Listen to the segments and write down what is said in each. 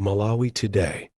Malawi Today.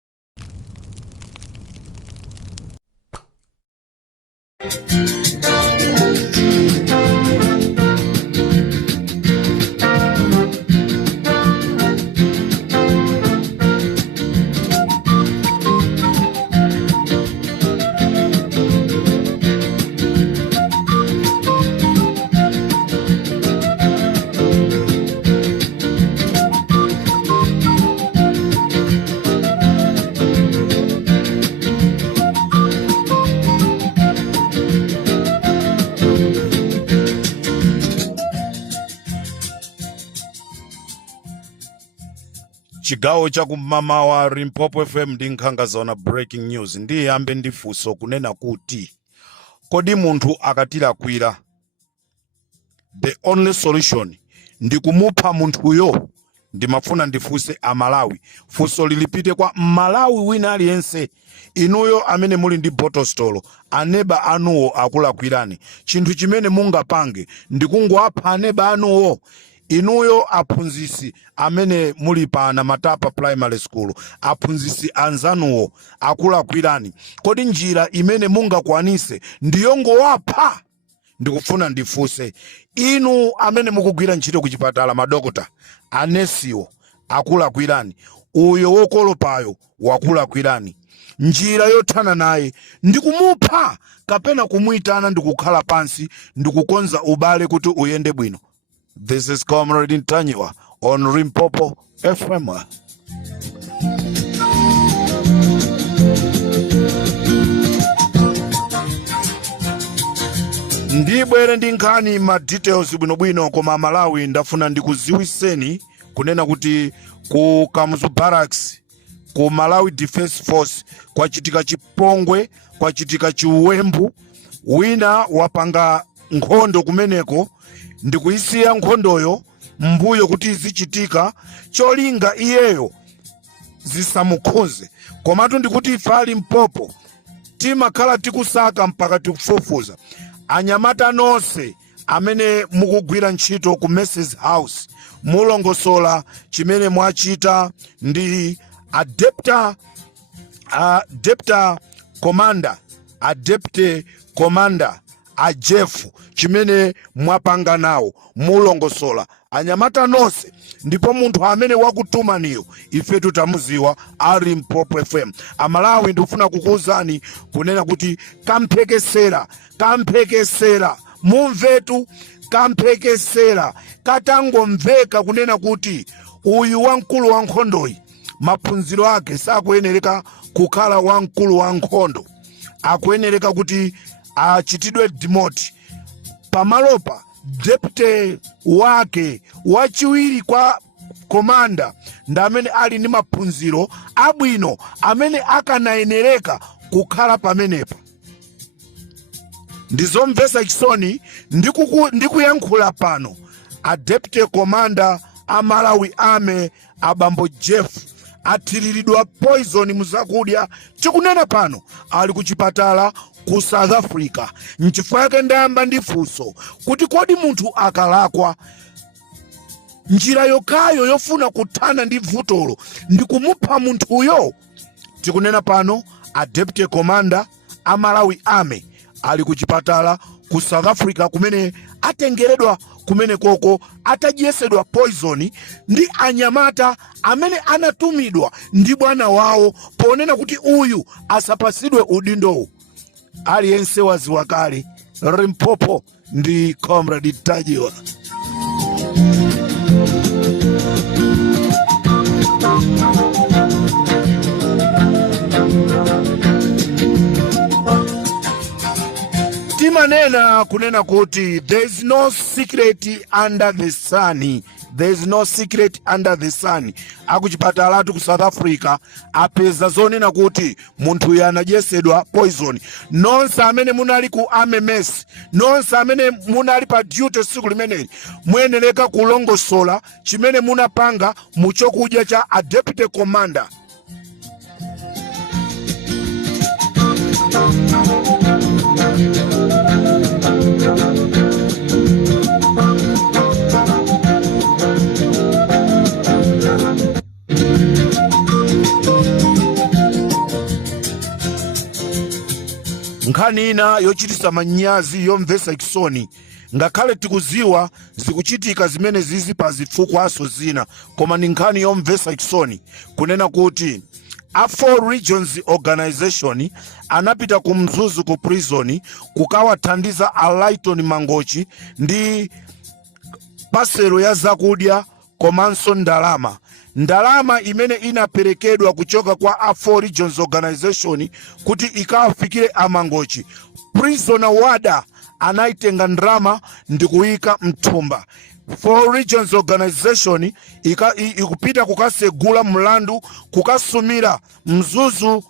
Chigawo chakumama wa Limpopo FM ndi nkhanga zona breaking news ndiyambe ndifunso kunena kuti kodi munthu akatilakwira the only solution ndi kumupha munthuyo. Ndimafuna ndifunse amalawi funso lilipite kwa Malawi wina aliyense. Inuyo amene muli ndi bottle store aneba anuwo akulakwirani, chinthu chimene mungapange ndikungwapha aneba anuwo. Inuyo aphunzisi amene muli pana Matapa Primary School, aphunzisi anzanuwo akulakwirani, kodi njira imene mungakwanise ndiyongowapha? Ndikufuna ndifunse inu amene mukugwira ntchito kuchipatala, madokota, anesiwo akulakwirani, uyo wokolopayo wakulakwirani, njira yothana naye ndikumupha kapena kumuyitana ndikukhala pansi ndikukonza ubale kuti uyende bwino? This is Comrade Ntanyiwa on Limpopo FM. Ndibwere ndi nkhani ma details bwinobwino, koma Malawi ndafuna ndikuziwiseni kunena kuti ku Kamuzu Barracks ku Malawi Defense Force kwachitika chipongwe, kwachitika chiwembu. Wina wapanga nkhondo kumeneko, ndikuyisiya nkhondoyo mbuyo kuti zichitika cholinga iyeyo zisamukhoze. Komatu ndikuti ife ali Limpopo timakhala tikusaka mpaka tikufufuza. Anyamata nonse amene mukugwira ntchito ku Mrs House mulongosola chimene mwachita ndi deputy commander a Jeff chimene mwapanga nawo mulongosola anyamata nonse. Ndipo munthu amene wakutumaniyo ife tutamuziwa ali Limpopo FM. Amalawi ndikufuna kukuuzani kunena kuti kamphekesera mumvetu, kamphekesera katangomveka kunena kuti uyu wamkulu wa nkhondoyi maphunziro ake sakuyenereka kukhala wamkulu wa nkhondo, akuyenereka kuti achitidwe demote. Pamalopa deputy wake wachiwiri kwa komanda ndamene ali ndi maphunziro abwino amene akanayenereka kukhala pamenepa. Ndizomvesa chisoni ndikuyankhula pano a deputy commander a Malawi Army abambo Jeff athiriridwa poison muzakudya chikunena pano ali kuchipatala ku South Africa. Nchifukwa yake ndayamba ndifunso kuti kodi munthu akalakwa njira yokayo yofuna kuthana ndi vutolo ndikumupha munthuyo? Tikunena pano a deputy commander a Malawi Army ali kuchipatala ku South Africa kumene atengeredwa kumene koko atajesedwa poison ndi anyamata amene anatumidwa ndi bwana wawo ponena kuti uyu asapasidwe udindowu. Aliyense waziwa kale Limpopo ndi Comrade Ntanyiwa. Timanena kunena kuti there is no secret under the sun. There is no secret under the sun. Akuchipatala ku South Africa apeza zonena kuti munthu yanajesedwa poison. Nonse amene munali ku AMMS, nonse amene munali pa duty siku limeneli muyenereka kulongosola chimene munapanga muchokudya cha a deputy commander. Nkhani ina yochitisa manyazi yomvesa chisoni, ngakhale tikuziwa zikuchitika zimene zizi pa zifukwaso zina, koma ni nkhani yomvesa chisoni kunena kuti a 4 Regions Organization anapita ku Mzuzu ku prison kukawathandiza a Lighton Mangochi ndi pasero ya zakudya komanso ndalama imene inaperekedwa kuchoka kwa a 4 Regions Organization kuti ikawafikire a Mangochi. Prisoner Wada anaitenga ndalama ndi kuyika mthumba. 4 Regions Organization ikupita kukasegula mlandu kukasumira Mzuzu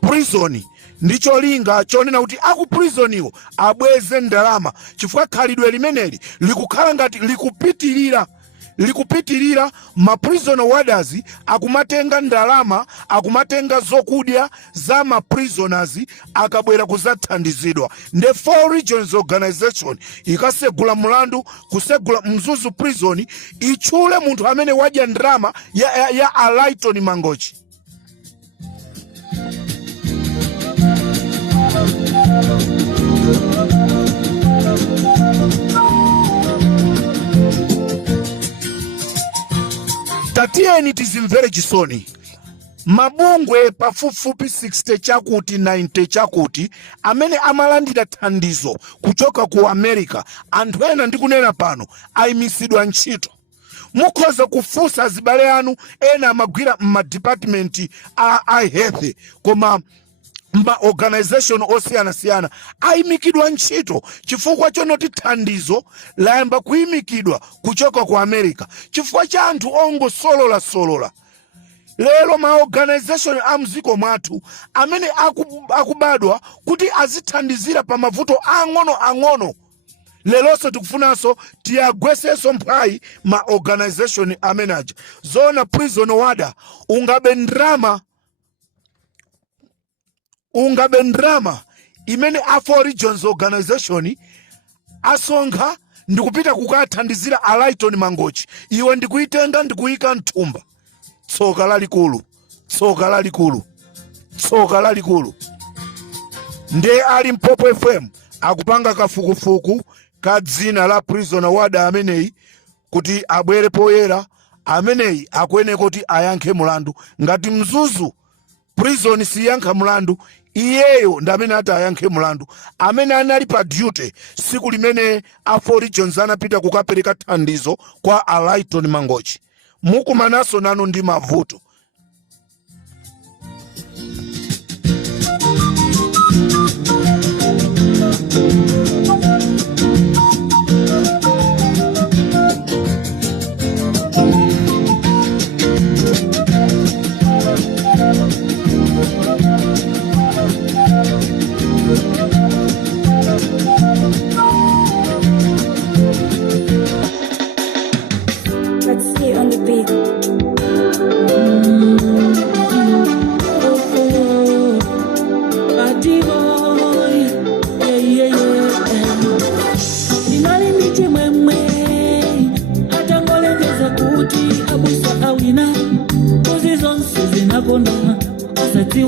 prison, ndicho linga chonena kuti aku prison iwo abweze ndalama, chifukwa khalidwe limeneli likukhala ngati likupitirira ma prisoner warders akumatenga ndalama, akumatenga zokudya za ma prisoners akabwera kuzathandizidwa. The 4 Regions Organization ikasegula mlandu kusegula Mzuzu prison ichule munthu amene wadya ndalama ya a Lighton Mangochi. Tatieni tizimvere chisoni. Mabungwe pafupifupi 60 chakuti 90 chakuti amene amalandira thandizo kuchoka ku America, anthu ena ndikunena pano ayimisidwa ntchito. Mukhoza kufunsa azibale anu ena amagwira ma department a health koma ma organization osiyana ayimikidwa ntchito chifukwa chonoti thandizo layamba kuyimikidwa kuchoka ku America chifukwa cha anthu ongosolola. Lero ma organization amziko mwathu amene akubadwa kuti azithandizira pa mavuto ang'ono. Leloso tikufunanso tiyagweseso mphayi ma organization amenaja. Zona prison wada ungabe ndrama imene a 4 Regions Organization asonkha ndikupita kukathandizira a Lighton Mangochi, iwe ndikuitenga ndikuyika mthumba. Tsoka lalikulu. Nde ali Mpopo FM akupanga kafukufuku ka dzina la prisoner wada ameneyi kuti abwere poyera, ameneyi akuene kuti ayankhe mulandu. Ngati Mzuzu prison siyankha mulandu, iyeyo ndamene ati ayankhe mulandu. Amene anali pa duty siku limene a 4 Regions anapita kukapereka thandizo kwa a Lighton Mangochi. Mukumanaso nanu ndi mavuto.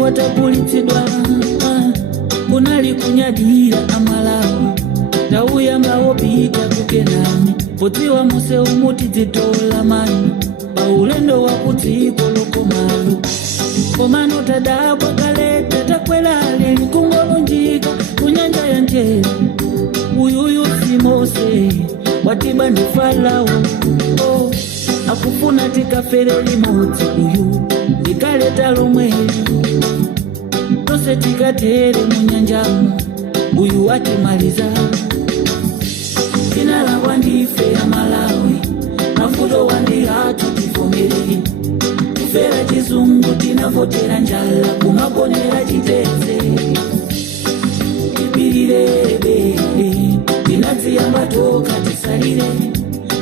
Watapulitsidwa kunali kunyadira amalawi tauyamba wopita kukenani podziwa muse umuti dzitola mani paulendo wakudziko lokomalo komano tadabwa kaleta takwela lili kungolunjika kunyanja ya njera uyuyu simose watiba ndi Farao akufuna tikafere limodzi uyu ndikaleta lomweli tose tikatere munyanjamu uyu atimaliza tinala wandife ya Malawi mafuto wandihatu tivomere kufera chizungu tinavotera njala kumagonera chiteze tipirirebe tinadziyamba toka tisalire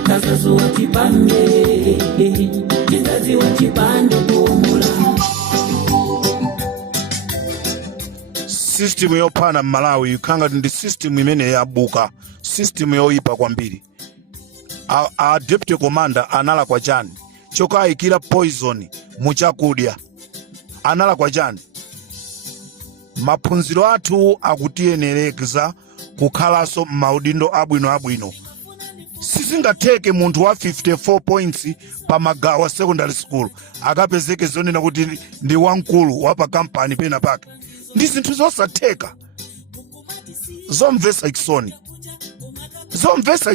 kasazuwa tipange tizaziwa chipande pomula. System yopana Malawi yukanga ndi system imene yabuka, system yoipa kwambiri. A deputy commander anala kwa chani choka ikira poison muchakudya, anala kwa chani maphunziro athu akutiyenerekeza kukhalaso maudindo abwino sizingatheke munthu wa 54 points pa magawa secondary school akapezeke zonena kuti ndi wamkulu wa pa kampani pena pake. Ndi zinthu zosatheka, zomvesa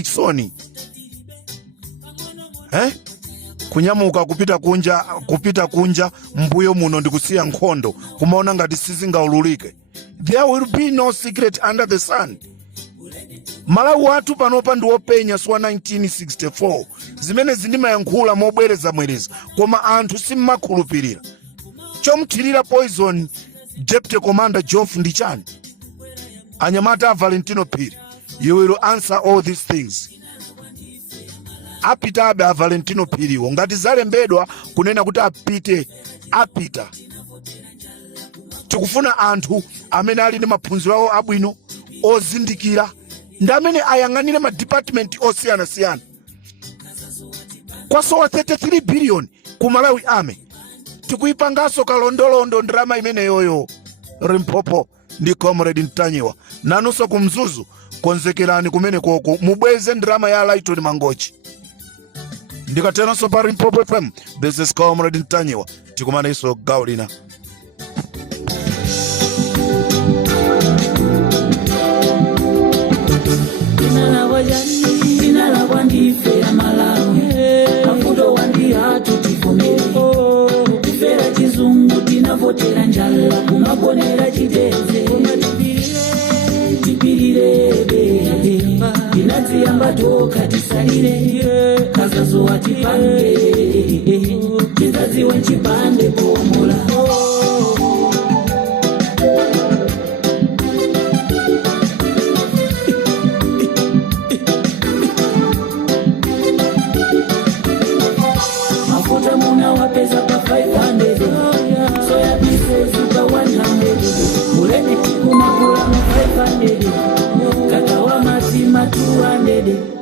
chisoni. Kunyamuka kupita kunja mbuyo muno ndikusiya nkhondo kumaona ngati sizingaululike. There will be no secret under the sun. Malawi watu panopa ndiwopenya swa 1964 zimene zindimayankhula mobwereza mwereza koma anthu simmakhulupirira. Chomthirira poison Deputy Commander Joff ndi chani? Anyamata Valentino Phiri, you will answer all these things. Apitabe a Valentino Phiriwo ngati zalembedwa kunena kuti apita. Tikufuna anthu amene ali ndi maphunziro awo abwino ozindikira ndi amene ayang'anire ma department osiyana. Kwasowa 33 billion ku Malawi ame. Tikuipangaso kalondolondo ndrama imene yoyo. Limpopo ndi Comrade Ntanyiwa. Nanunso kumzuzu konzekerani kumene koko mubweze ndrama ya Lighton Mangochi. Ndikateranso pa Limpopo FM, this is Comrade Ntanyiwa. Tikumana iso gawo lina. Inala wandife ya Malawi mafudo wandi hatu tifumiri tifera chizungu tinavotera njala kumagonera chiteze tipirire inadziyamba toka tisalire kazazuwa tipange tizaziwe chipande pomula. Wapeza pa 500 soya pieces pa 100 mulene kumakula 500 kakawa mazima 200.